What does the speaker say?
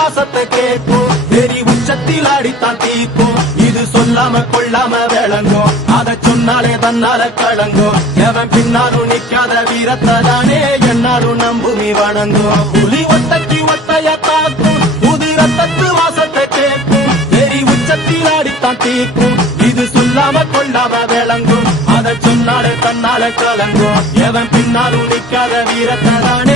வாசத்தை கேட்கும், வெறி உச்சத்தில் ஆடித்தான் தீக்கும். இது சொல்லாம கொள்ளாம விளங்கும், அதை சொன்னாலே தன்னால கலங்கும். எவன் பின்னாலும் நிக்காத வீரத்தை தானே என்னாலும் நம்புமி வணங்கும். புலி ஒத்தைக்கு ஒத்தைய தாக்கும், புது ரத்தத்து வாசத்தை கேட்கும், வெறி உச்சத்தில் ஆடித்தான் தீக்கும். இது சொல்லாம கொள்ளாம விளங்கும், அதை சொன்னாலே தன்னால கலங்கும். எவன் பின்னாலும் நிக்காத வீரத்தை தானே